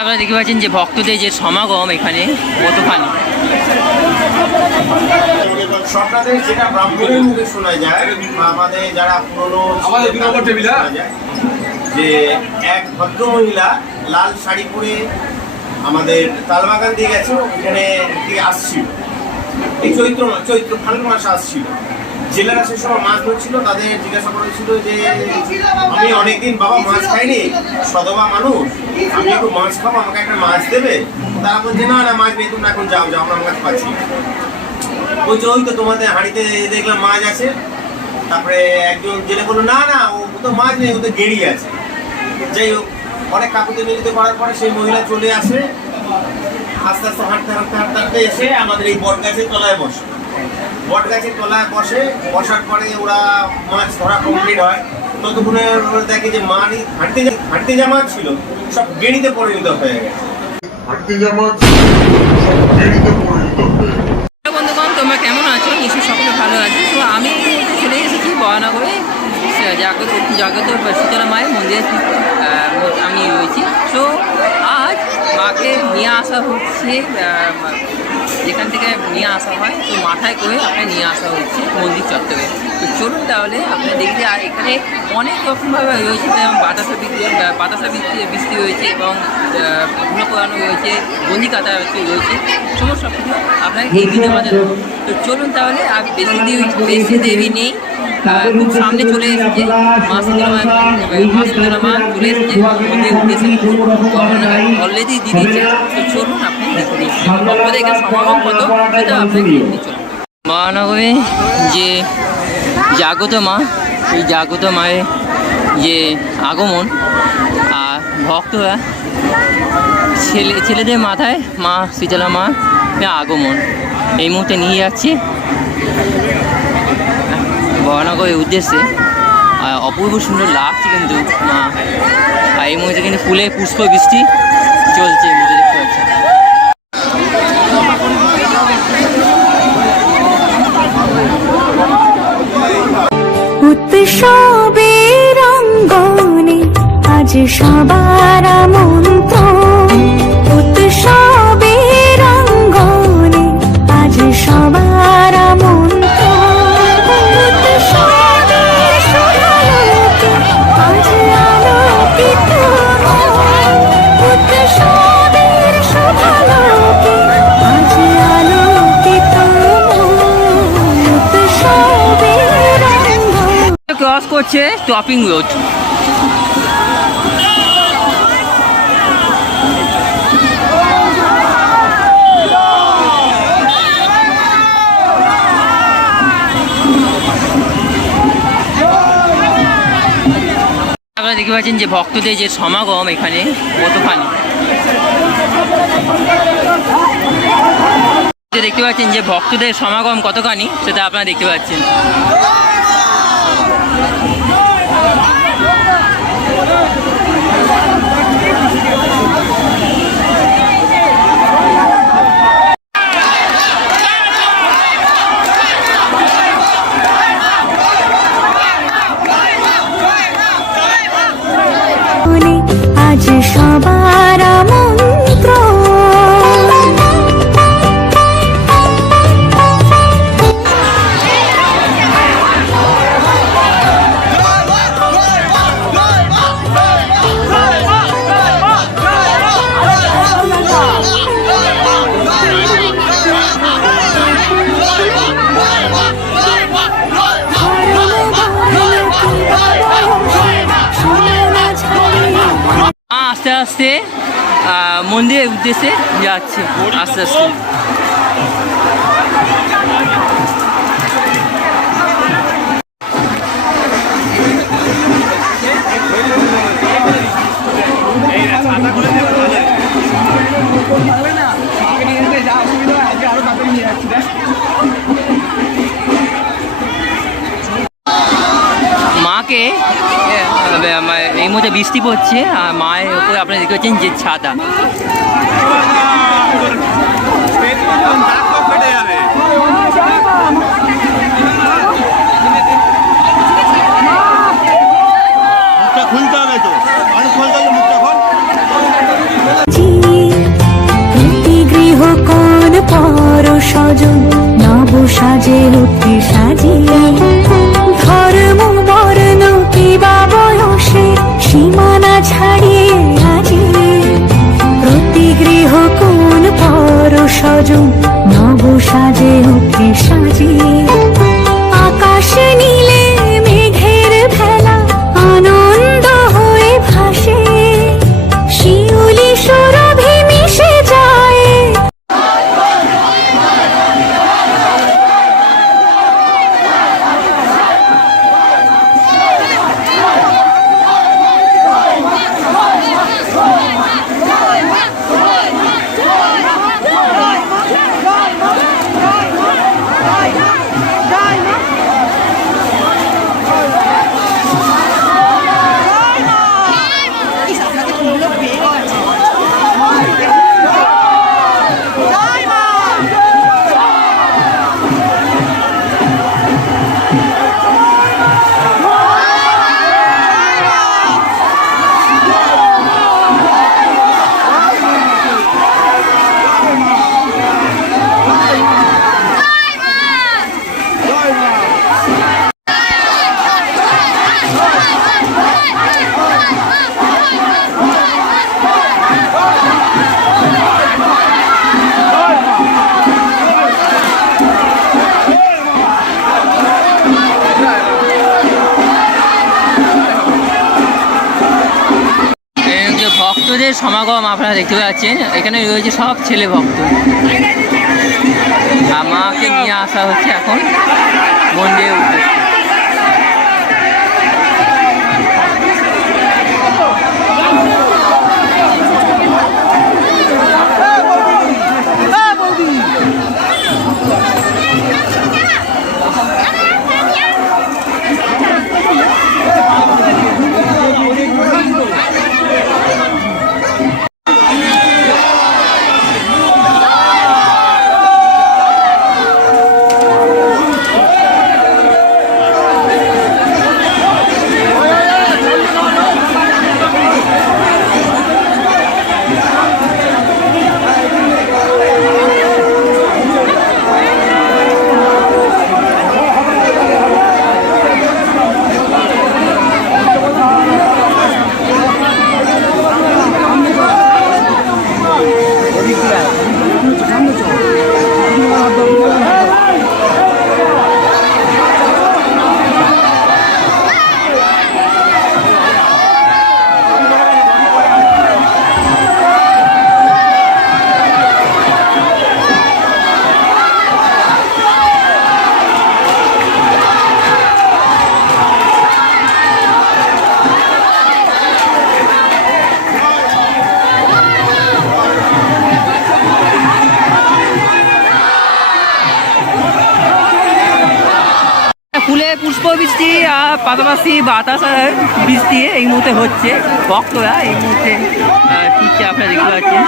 আপনারা দেখতে পাচ্ছেন যে ভক্তদের যে সমাগম এখানে কতখানি। স্বপ্নাদেশ যেটা ব্রাহ্মণের মুখে শোনা যায়, আমাদের যারা পুরনো যে এক ভদ্র মহিলা লাল শাড়ি পরে আমাদের তালবাগান দিয়ে গেছে, ওখানে আসছিল এই চৈত্র ফাল্গুন মাসে আসছিল। জেলেরা সে সময় মাছ ধরছিল, তাদের জিজ্ঞাসা করেছিল যে আমি অনেকদিন বাবা মাছ খাইনি, সদবা মানুষ, আমি একটু মাছ খাবো, আমাকে একটা মাছ দেবে? তারা বলছে না না, মাছ নেই, তোমরা এখন যাও যাও, আমরা মাছ পাচ্ছি। বলছে ওই তো তোমাদের হাঁড়িতে দেখলাম মাছ আছে। তারপরে একজন জেলে বললো না না, ও তো মাছ নেই, ও তো গেড়ি আছে। যাই হোক, অনেক কাকুতি মিলিত করার পরে সেই মহিলা চলে আসে, আস্তে আস্তে হাঁটতে হাঁটতে হাঁটতে হাঁটতে এসে আমাদের এই বট গাছের তলায় বসে। বট গাছের তলায় বসার পরে ওরা মাছ ধরা কমপ্লিট হয়। ততক্ষণে দেখে যে মারি হাঁটতে যা মাছ ছিল সব গেড়িতে পরিণত হয়ে গেছে। বন্ধুগণ, তোমরা কেমন আছো? নিশ্চয়ই সকলে ভালো আছে। তো আমি এই মুহূর্তে চলে এসেছি বরানগরে জাগ্রত শীতলা মায়ের মন্দিরে আমি রয়েছি। তো আজ মাকে নিয়ে আসা হচ্ছে, যেখান থেকে নিয়ে আসা হয়, তো মাথায় করে আপনার নিয়ে আসা হচ্ছে মন্দির চত্বরে। তো চলুন তাহলে আপনারা দেখতে। আর এখানে অনেক রকমভাবে রয়েছে, যেমন বাতাসা বৃষ্টি রয়েছে এবং ধুলো পোড়ানো রয়েছে, বন্দি কাটা রয়েছে, সমস্ত সব কিছু আপনার এই ভিডিওর মাঝে। তো চলুন তাহলে, আর বেশি দেরি নেই, খুব সামনে চলে এসেছে মা শীতলা মা চলে এসেছে মন্দিরের উদ্দেশ্যে, অলরেডি দিয়ে দিচ্ছে। তো চলুন আপনি দেখুন ভক্তদের এখানে সমাগম কত সেটা আপনাকে চলুন। মহানগরে যে জাগ্রত মা, এই জাগ্রত মায়ের যে আগমন, আর ভক্তরা ছেলেদের মাথায় মা শীতলা মা আগমন এই মুহূর্তে নিয়ে যাচ্ছি মহানগরের উদ্দেশ্যে। আর অপূর্ব সুন্দর লাগছে কিন্তু মা। আর এই মুহূর্তে কিন্তু ফুলে পুষ্প বৃষ্টি চলছে, দেখতে পাচ্ছি। উৎসবের অঙ্গনে আজ সবার আমন্ত্রণ, উৎসবের অঙ্গনে আজ সবার আমন্ত্রণ, উৎসবের শুভালোকে আজ আলোকিত মন, উৎসবের শুভালোকে আজ আলোকিত মন, উৎসবের ক্রস করছে টপিং রোড। আপনারা দেখতে পাচ্ছেন যে ভক্তদের যে সমাগম এখানে কতখানি। দেখতে পাচ্ছেন যে ভক্তদের সমাগম কতখানি সেটা আপনারা দেখতে পাচ্ছেন। আজ সবার আমন্ত্রণ, আস্তে আস্তে মন্দিরের উদ্দেশ্যে যাচ্ছে আস্তে আস্তে। মাকে এই মুহূর্তে বৃষ্টি পড়ছে, আর মায়ের উপরে আপনারা দেখতে পাচ্ছেন যে ছাতা। খুলতে স্বজন নব সাজে উঠে সাজিয়ে ধর্ম বর্ণ কিবা বয়সে সীমানা ছাড়িয়ে আজি প্রতি গৃহ কোন পর স্বজন নব সাজে উঠে সাজিয়ে আকাশে নীলে মেঘের ভেলা আনন্দ হয়ে ভাসে শিউলি সুরভি মিশে যায় ভক্তদের সমাগম আপনারা দেখতে পাচ্ছেন, এখানে রয়েছে সব ছেলে ভক্ত। আর মাকে নিয়ে আসা হচ্ছে এখন মন্দিরে উদ্দেশ্যে। ফুলে পুষ্পবৃষ্টি আর পাশাপাশি বাতাসের বৃষ্টি এই মুহূর্তে হচ্ছে। ভক্তরা এই মুহূর্তে টিকছে, আপনারা দেখতে পাচ্ছেন।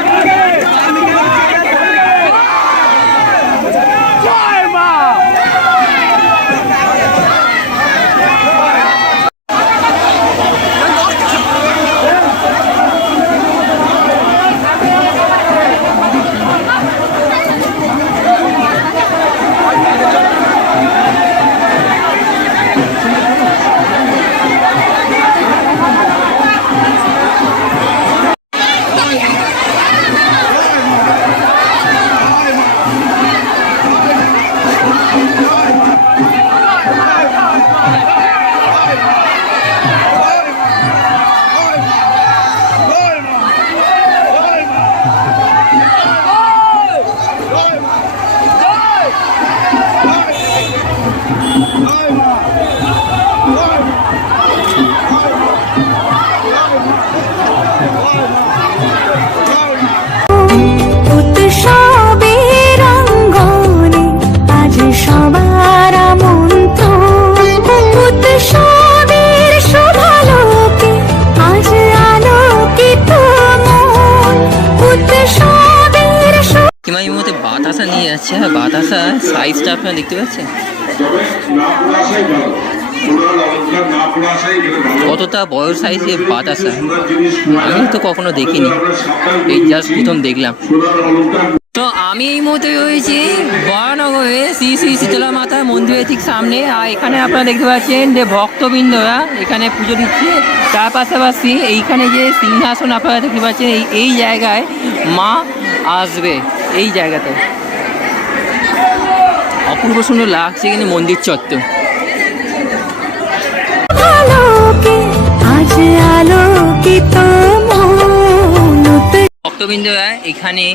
উৎসবের অঙ্গনে আজ সবার আমন্ত্রণ উৎসবের শোভালোকে আজ আলোকিত মন উৎসবের কিংবা এই মুহূর্তে বাতাসা নিয়ে যাচ্ছে। আর বাতাসা সাইজটা আপনারা দেখতে পাচ্ছেন কতটা বড় সাইজের বাতাসা। আমি তো কখনো দেখিনি, এই জাস্ট প্রথম দেখলাম। তো আমি এই মুহূর্তে রয়েছি বরানগরে শ্রী শ্রী শীতলা মাতার মন্দিরের ঠিক সামনে। আর এখানে আপনারা দেখতে পাচ্ছেন যে ভক্তবৃন্দরা এখানে পুজো দিচ্ছে। তার পাশাপাশি এইখানে যে সিংহাসন আপনারা দেখতে পাচ্ছেন, এই জায়গায় মা আসবে। এই জায়গাতে অপূর্ব সুন্দর লাগছে কিন্তু মন্দির চত্বর। আলোকে আজ আলোকিত মন ভক্তবৃন্দরা এখানে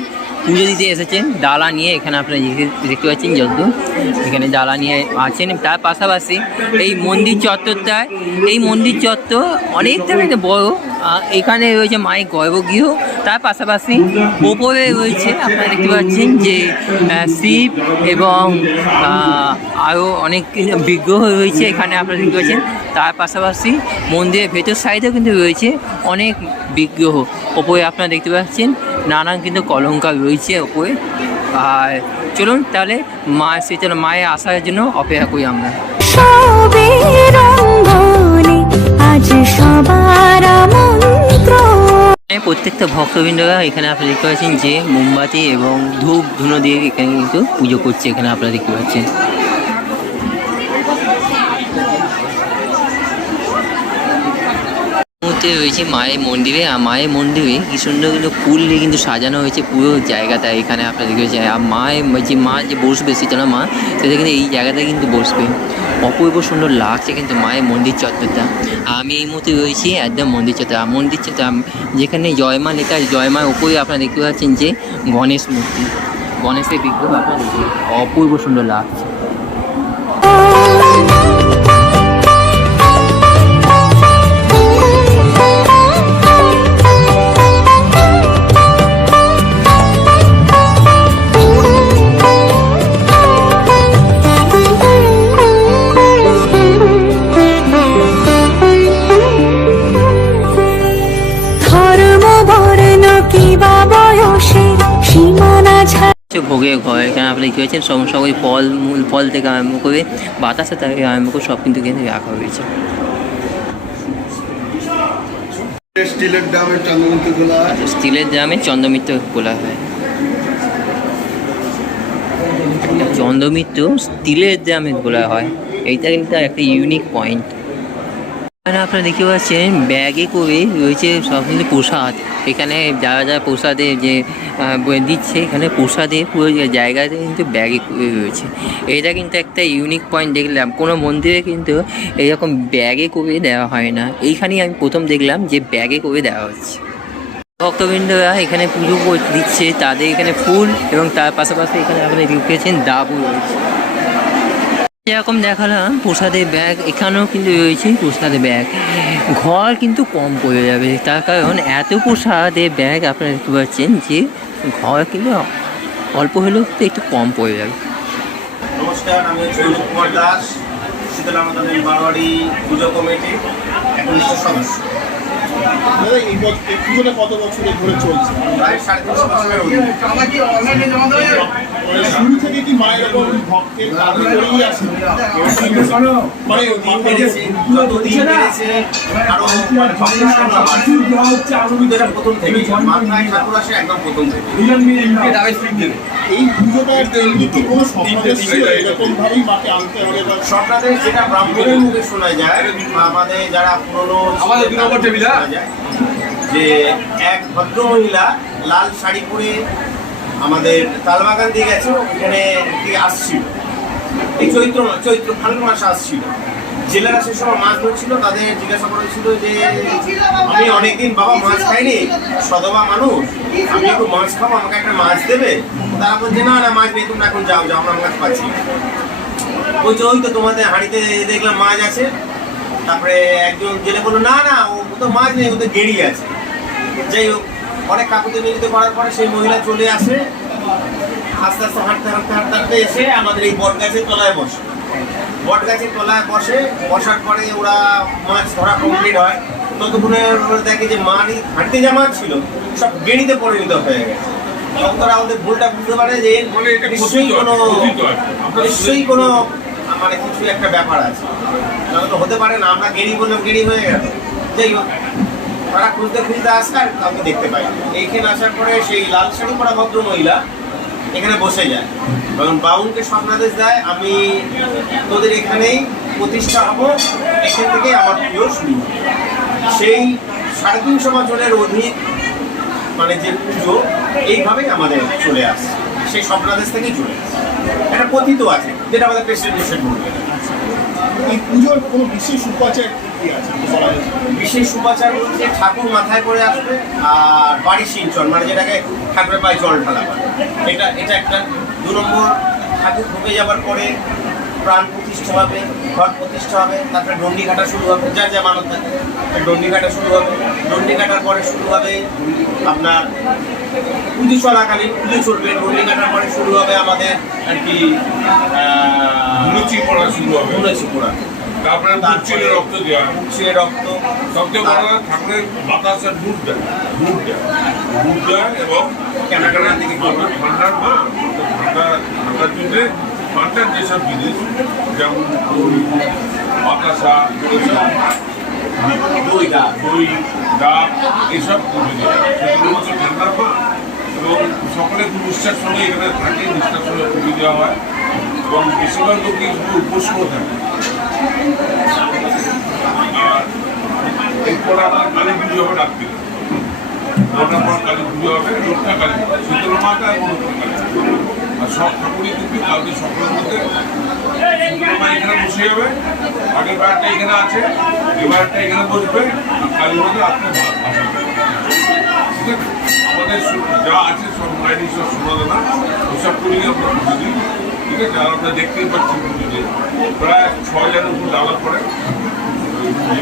পুজো দিতে এসেছেন ডালা নিয়ে। এখানে আপনারা দেখতে পাচ্ছেন যতদূর এখানে ডালা নিয়ে আছেন। তার পাশাপাশি এই মন্দির চত্বরটায়, এই মন্দির চত্বর অনেকটা কিন্তু বড়। এখানে রয়েছে মায়ের গর্ভগৃহ। তার পাশাপাশি ওপরে রয়েছে আপনারা দেখতে পাচ্ছেন যে শিব এবং আরও অনেক বিগ্রহ রয়েছে এখানে আপনারা দেখতে পাচ্ছেন। তার পাশাপাশি মন্দিরের ভেতর সাইডেও কিন্তু রয়েছে অনেক বিগ্রহ। ওপরে আপনারা দেখতে পাচ্ছেন নানান কিন্তু কলঙ্কার রয়েছে ওপরে। আর চলুন তাহলে শীতলা মায়ের আসার জন্য অপেক্ষা করি আমরা। সবে রঙ্গনে আজ সবার মন্ত্র। প্রত্যেকটা ভক্তবৃন্দরা এখানে আপনারা দেখতে পাচ্ছেন যে মোমবাতি এবং ধূপ ধুনো দিয়ে এখানে কিন্তু পুজো করছে। এখানে আপনারা দেখতে পাচ্ছেন মুহূর্তে রয়েছে মায়ের মন্দিরে। আর মায়ের মন্দিরে কি সুন্দর কিন্তু ফুল দিয়ে কিন্তু সাজানো হয়েছে পুরো জায়গাটা। এখানে আপনারা দেখতে পাচ্ছেন আর মা যে বসবে শীতলা মা, সেটা কিন্তু এই জায়গাটায় কিন্তু বসবে। অপূর্ব সুন্দর লাগছে কিন্তু মায়ের মন্দির চত্বরটা। আমি এই মুহূর্তে রয়েছি একদম মন্দির চত্বর। আর মন্দির চত্বর যেখানে জয়মা লেখা, জয়মার ওপরে আপনারা দেখতে পাচ্ছেন যে গণেশ মূর্তি, গণেশের বিগ্রহ আপনারা দেখতে অপূর্ব সুন্দর লাগছে। ভোগের ঘর এখানে আপনারা দেখতে পাচ্ছেন সবাই ফল থেকে আরম্ভ করে বাতাসা থেকে আরম্ভ করে সব কিন্তু এখানে রাখা হয়েছে। স্টিলের ড্রামে চন্দ্রমিত্র খোলা হয়। স্টিলের ড্রামে চন্দ্রমিত্র খোলা হয়। চন্দ্রমিত্র স্টিলের ড্রামে খোলা হয়, এইটা কিন্তু একটা ইউনিক পয়েন্ট। এখানে আপনারা দেখতে পাচ্ছেন ব্যাগে করে রয়েছে সব কিন্তু প্রসাদ। এখানে যারা যারা প্রসাদে যে দিচ্ছে, এখানে প্রসাদে পুরো জায়গাতে কিন্তু ব্যাগে করে রয়েছে। এটা কিন্তু একটা ইউনিক পয়েন্ট দেখলাম। কোনো মন্দিরে কিন্তু এরকম ব্যাগে করে দেওয়া হয় না। এইখানেই আমি প্রথম দেখলাম যে ব্যাগে করে দেওয়া হচ্ছে। ভক্তবৃন্দরা এখানে পুজো দিচ্ছে, তাদের এখানে ফুল এবং তার পাশাপাশি এখানে আপনারা দেখেছেন ডাবু রয়েছে। যেরকম দেখালাম প্রসাদের ব্যাগ, এখানেও কিন্তু রয়েছে প্রসাদের ব্যাগ। ঘর কিন্তু কম পড়ে যাবে, তার কারণ এত প্রসাদের ব্যাগ আপনারা দেখতে পাচ্ছেন যে ঘর কিন্তু অল্প হলেও তো একটু কম পড়ে যাবে। নমস্কার, আমি হচ্ছে অনুপ কুমার দাস, শীতলা মাতাদের বারোয়ারি পুজো কমিটি একনিষ্ঠ সদস্য। এই পুজোটা কত বছরের ধরে চলছে? প্রায় 3.5 বছরের অধিক। শুরু থেকে কি মায়ের এবং ভক্তের কাজেই আছে? মানে যত দিন বেড়েছে আরো ভক্তের সংখ্যা বাড়ছে। এটা প্রথম থেকে মাথায় ঠাকুর আসে একদম প্রথম থেকে। এই পুজোটার জন্য কি কোনো স্বপ্নাদেশ ছিল এরকম ভাবেই মাকে আনতে হবে? স্বপ্নাদেশ যেটা ব্রাহ্মণের মুখে শোনা যায়, আমাদের যারা পুরনো শোনা যায় যে এক ভদ্র মহিলা লাল শাড়ি পরে আমাদের তালবাগান দিয়ে গেছে, ওখানে আসছিল। এই চৈত্র ফাল্গুন মাসে আসছিল। জেলেরা সে সময় মাছ ধরছিল, তাদের জিজ্ঞাসা করেছিল যে আমি অনেকদিন বাবা মাছ খাইনি, সদবা মানুষ, আমি একটু মাছ খাবো, আমাকে একটা মাছ দেবে? তারা বলছে না না মাছ নেই, তোমরা এখন যাও যাও, আমরা মাছ পাচ্ছি। বলছে ওই তো তোমাদের হাঁড়িতে দেখলাম মাছ আছে। তারপরে একজন জেলে বললো না না ও তো মাছ নেই, ও তো গেড়ি আছে। যাই হোক, অনেক কাকুতি মিলিত করার পরে সেই মহিলা চলে আসে। আস্তে আস্তে হাঁটতে হাঁটতে হাঁটতে হাঁটতে এসে আমাদের এই বট গাছের তলায় বসে। বট গাছের তলায় বসার পরে ওরা মাছ ধরা কমপ্লিট হয়। ততক্ষণে দেখে যে মারি হাঁটতে যা মাছ ছিল সব গেড়িতে পরিণত হয়ে গেছে। তখন ওদের ভুলটা বুঝতে পারে যে নিশ্চয়ই কোনো মানে কিছু একটা ব্যাপার আছে, নাহলে তো হতে পারে না, আমরা গেড়ি বললাম গেড়ি হয়ে গেল। যাই হোক, তারা খুঁজতে খুঁজতে আসে আর কাউকে দেখতে পাই। এইখানে আসার পরে সেই লাল শাড়ি পরা ভদ্র মহিলা এখানে বসে যায়, এবং বাউনকে স্বপ্নাদেশ দেয় আমি তোদের এখানেই প্রতিষ্ঠা হব, এখান থেকে আমার পুজো শুরু হবে। সেই 350 বছরের অধিক মানে যে পুজো এইভাবেই আমাদের চলে আসছে, সেই স্বপ্নাদেশ থেকেই চলে আসছে। একটা কথিত আছে যেটা আমাদের প্রেসিডেন্ট বলবে। এই পুজোর কোনো বিশেষ উপাচার কি আছে বলা যায়? বিশেষ উপাচার বলতে ঠাকুর মাথায় করে আসবে, আর বাড়ি সিঞ্চন মানে যেটাকে ঠাকুরের পায়ে জল ঢালা হয়, এটা একটা। 2 নম্বর, ঠাকুর ঢুকে যাবার পরে প্রাণ প্রতিষ্ঠা হবে, ঘট প্রতিষ্ঠা হবে, তারপরে ডন্ডি কাটা শুরু হবে, যার যা মানত থাকে ডন্ডি কাটা শুরু হবে। ডন্ডি কাটার পরে শুরু হবে আপনার পুজো চলাকালীন পুজো চলবে। ডন্ডি কাটার পরে শুরু হবে আমাদের আর কি লুচি পড়া শুরু হবে, মুড়াচি পোড়া, তারপরে মুচিলে রক্ত দেওয়া হয়। মুছিয়ে রক্ত, সবচেয়ে বড় কথা, ঠাকুরের বাতাসে দুধ দেয়, এবং ক্যামেরার দিকে আমরা ঠান্ডার মা, ঠান্ডার জন্য ঠান্ডার যেসব জিনিস যেমন দই, বাতাসা, দই ডাব এসব পুজো দেওয়া হয়। সেগুলো হচ্ছে ঠান্ডার মা, এবং সকলে খুব নিষ্ঠার সঙ্গে এখানে থাকে, নিষ্ঠার সঙ্গে পুজো দেওয়া হয়, এবং বেশিরভাগ লোকই শুধু উপোস করে থাকে। আর এরপর আমার কালী পুজো হবে রাত্রি, ওটার পর কালী পুজো হবে, রক্ষা কালী, শীতলা মাতা এবং রক্ষা কালী। আর সব ঠাকুরই কিন্তু কালকে সকলের মধ্যে শীতলা মা এখানে বসে যাবে, আগের বারটা এখানে আছে, এবারটা এখানে বসবে, আর কালী মাতা রাত্রে আসবে। ঠিক আছে, আমাদের যা আছে সব মায়ের সব শোনা দেনা ওসব করিয়ে আমরা পুজো দিই। ঠিক আছে, আর আমরা দেখতেই পাচ্ছি পুজোতে প্রায় 6,000 উপর ডালা পড়ে,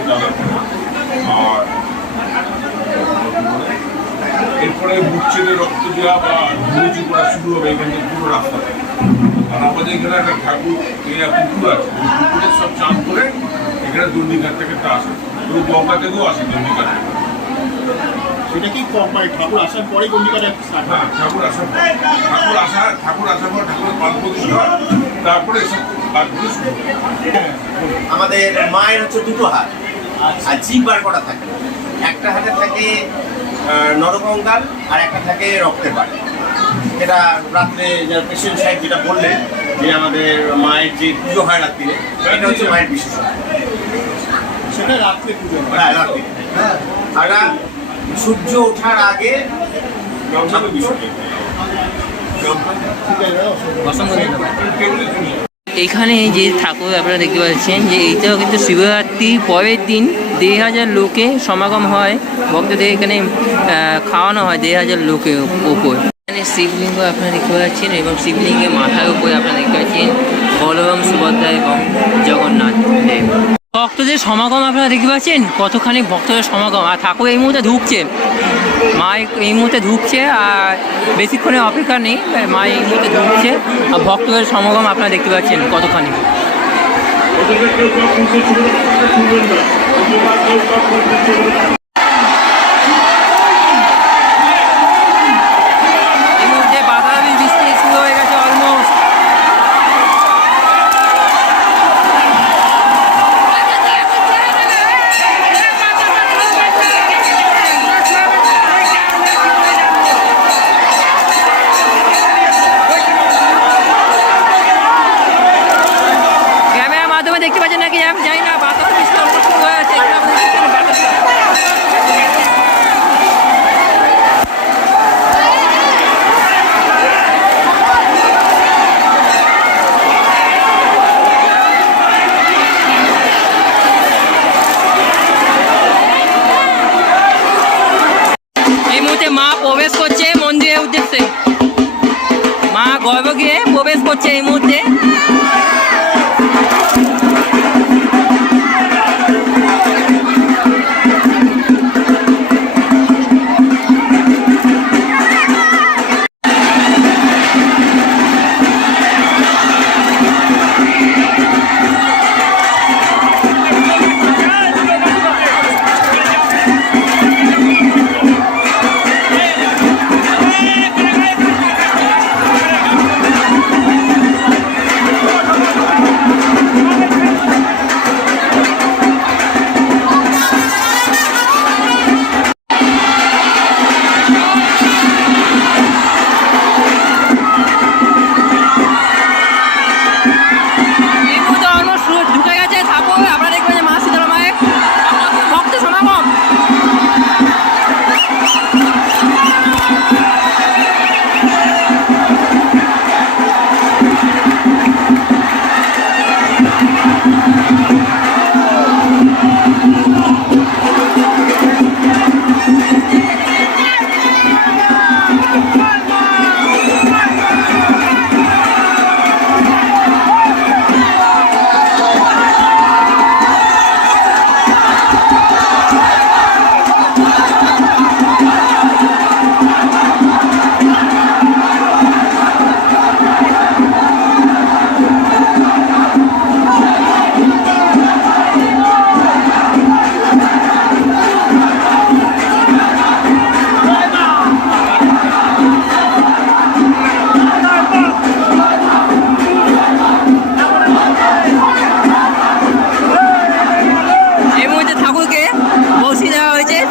ডালা পড়ে। আর এরপরে বুক চেনে রক্ত দেওয়া বা মুড়ি করা শুরু হবে এখান থেকে পুরো রাস্তাতে। আর আমাদের এখানে একটা ঠাকুর পুকুর আছে, ওই পুকুরে সব চান করে এখানে দণ্ডিঘাট থেকে একটা আসে, ওই গঙ্গা থেকেও আসে দণ্ডিঘাট থেকে। সেটা কি মানে ঠাকুর আসার পরেই গন্ডিকাটা স্টার্ট হয়? হ্যাঁ, ঠাকুর আসার পর ঠাকুরের পাল প্রতিষ্ঠা হয়, তারপরে এসব কাজগুলো শুরু হয়। আমাদের মায়ের হচ্ছে 2টো হাত আর জিভ বার করা থাকে। একটা হাতে থাকে নরকঙ্কাল আর একটা থাকে রক্তের বাড়ি। এটা রাত্রে যারা পেশেন্ট সাহেব যেটা বললেন যে আমাদের মায়ের যে পুজো হয় রাত্রিরে, এটা হচ্ছে মায়ের বিশেষত্ব। সেটা রাত্রে পুজো হয়? হ্যাঁ, রাত্রি। আর সূর্য ওঠার আগে ঠাকুর বিসর্জন। ঠিক আছে, অসংখ্য ধন্যবাদ। টেবিলে চলে যায়। এখানে যে ঠাকুর আপনারা দেখতে পাচ্ছেন যে এইটাও কিন্তু শিবরাত্রি পরের দিন 1,000 লোকে সমাগম হয়, ভক্তদের এখানে খাওয়ানো হয় 1,000 লোকের ওপর। এখানে শিবলিঙ্গ আপনারা দেখতে পাচ্ছেন, এবং শিবলিঙ্গের মাথার উপরে আপনারা দেখতে পাচ্ছেন বলরাম, সুভদ্রা এবং জগন্নাথ দেব। ভক্তদের সমাগম আপনারা দেখতে পাচ্ছেন, কতখানি ভক্তদের সমাগম। আর ঠাকুর এই মুহূর্তে ঢুকছে, মা এই মুহূর্তে ঢুকছে, আর বেশিক্ষণে অপেক্ষা নেই, মা এই মুহূর্তে ঢুকছে, আর ভক্তদের সমাগম আপনারা দেখতে পাচ্ছেন কতখানি। এই মুহূর্তে বাতাবি বৃষ্টি শুরু হয়ে গেছে অলমোস্ট। ক্যামেরার মাধ্যমে দেখতে পাচ্ছেন নাকি আমি জানি না, বাতাস বৃষ্টি অলমোস্ট শুরু হয়ে আছে। এখানে আপনারা দেখছেন বাতাস। এই মুহূর্তে মা প্রবেশ করছে মন্দিরের উদ্দেশ্যে, মা গর্ভগৃহে প্রবেশ করছে এই মুহূর্তে।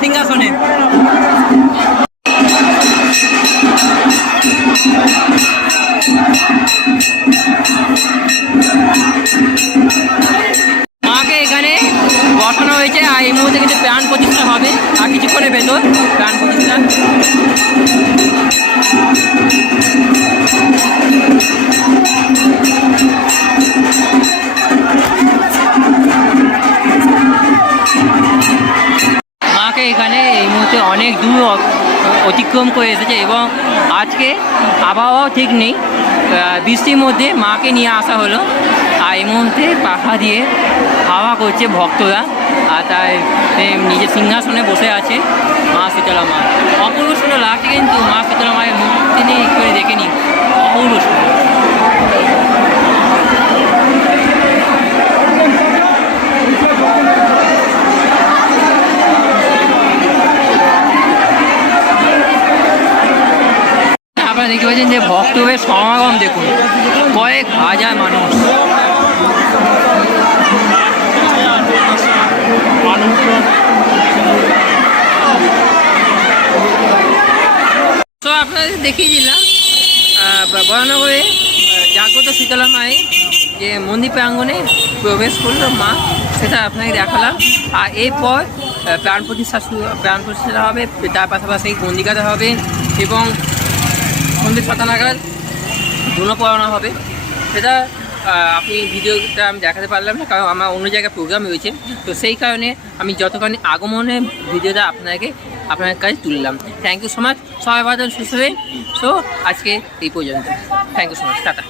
সিংহাসনে। মাকে এখানে বসানো হয়েছে আর এই মুহূর্তে কিন্তু প্রাণ প্রতিষ্ঠা হবে আর কিছুক্ষণের ভেতর প্রাণ প্রতিষ্ঠা। মাকে এখানে এই মুহূর্তে অনেক দূর অতিক্রম করে এসেছে এবং আজকে আবহাওয়াও ঠিক নেই, বৃষ্টির মধ্যে মাকে নিয়ে আসা হলো আর এই মুহূর্তে পাখা দিয়ে হাওয়া করছে ভক্তরা আর তাই নিজের সিংহাসনে বসে আছে মা শীতলা মা। অপূর্ব সুন্দর লাগছে কিন্তু মা শীতলা মায়ের মুক্তি নিয়ে একটু দেখে নিই, অপূর্ব সুন্দর। আপনারা দেখতে পাচ্ছেন যে ভক্তদের সমাগম দেখুন, কয়েক হাজার মানুষ। তো আপনাদের দেখিয়ে দিলাম বরানগরে জাগ্রত শীতলা মায়ের যে মন্দির প্রাঙ্গণে প্রবেশ করলো মা, সেটা আপনাকে দেখালাম। আর এরপর প্রাণ প্রতিষ্ঠা হবে, তার পাশাপাশি গন্ডিকাটা হবে এবং সন্ধ্যে 6টা নাগাদ ধুনো পড়ানো হবে। সেটা আপনি ভিডিওটা আমি দেখাতে পারলাম না, কারণ আমার অন্য জায়গায় প্রোগ্রাম রয়েছে, তো সেই কারণে আমি যতখানি আগমনের ভিডিওটা আপনার কাছে তুললাম। থ্যাংক ইউ সো মাচ, সবাই ভালো সুস্থ হয়ে। সো আজকে এই পর্যন্ত, thank you so much, tata.